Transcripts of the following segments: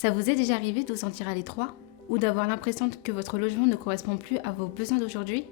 Ça vous est déjà arrivé de vous sentir à l'étroit ou d'avoir l'impression que votre logement ne correspond plus à vos besoins d'aujourd'hui?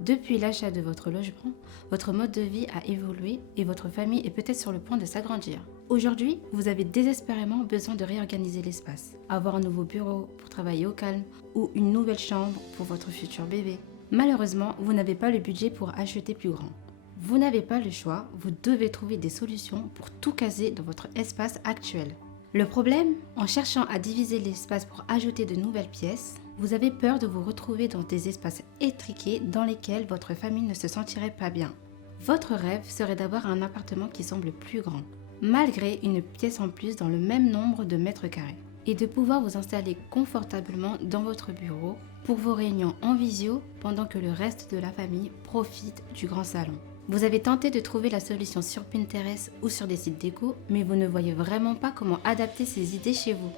Depuis l'achat de votre logement, votre mode de vie a évolué et votre famille est peut-être sur le point de s'agrandir. Aujourd'hui, vous avez désespérément besoin de réorganiser l'espace, avoir un nouveau bureau pour travailler au calme ou une nouvelle chambre pour votre futur bébé. Malheureusement, vous n'avez pas le budget pour acheter plus grand. Vous n'avez pas le choix, vous devez trouver des solutions pour tout caser dans votre espace actuel. Le problème, en cherchant à diviser l'espace pour ajouter de nouvelles pièces, vous avez peur de vous retrouver dans des espaces étriqués dans lesquels votre famille ne se sentirait pas bien. Votre rêve serait d'avoir un appartement qui semble plus grand, malgré une pièce en plus dans le même nombre de mètres carrés, et de pouvoir vous installer confortablement dans votre bureau pour vos réunions en visio pendant que le reste de la famille profite du grand salon. Vous avez tenté de trouver la solution sur Pinterest ou sur des sites déco, mais vous ne voyez vraiment pas comment adapter ces idées chez vous.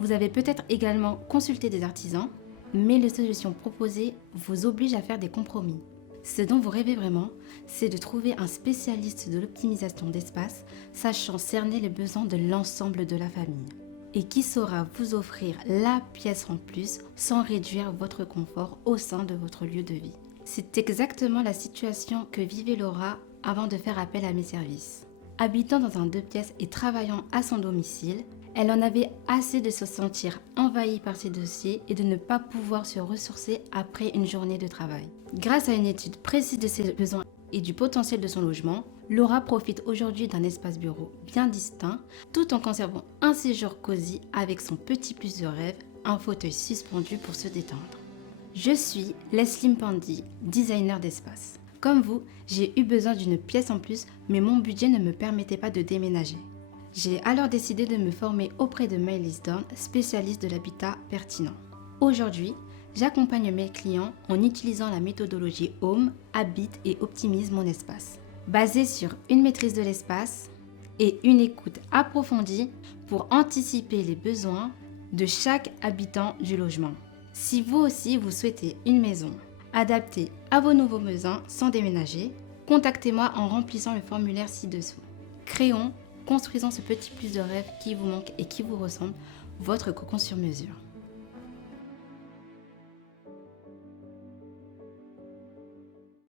Vous avez peut-être également consulté des artisans, mais les solutions proposées vous obligent à faire des compromis. Ce dont vous rêvez vraiment, c'est de trouver un spécialiste de l'optimisation d'espace, sachant cerner les besoins de l'ensemble de la famille, et qui saura vous offrir la pièce en plus sans réduire votre confort au sein de votre lieu de vie. C'est exactement la situation que vivait Laura avant de faire appel à mes services. Habitant dans un 2 pièces et travaillant à son domicile, elle en avait assez de se sentir envahie par ses dossiers et de ne pas pouvoir se ressourcer après une journée de travail. Grâce à une étude précise de ses besoins et du potentiel de son logement, Laura profite aujourd'hui d'un espace bureau bien distinct, tout en conservant un séjour cosy avec son petit plus de rêve, un fauteuil suspendu pour se détendre. Je suis Leslie Mpandy, designer d'espace. Comme vous, j'ai eu besoin d'une pièce en plus, mais mon budget ne me permettait pas de déménager. J'ai alors décidé de me former auprès de Maëlys Dorn, spécialiste de l'habitat pertinent. Aujourd'hui, j'accompagne mes clients en utilisant la méthodologie Home, Habite et Optimise mon espace, basée sur une maîtrise de l'espace et une écoute approfondie pour anticiper les besoins de chaque habitant du logement. Si vous aussi vous souhaitez une maison adaptée à vos nouveaux besoins sans déménager, contactez-moi en remplissant le formulaire ci-dessous. Construisons ce petit plus de rêve qui vous manque et qui vous ressemble, votre cocon sur mesure.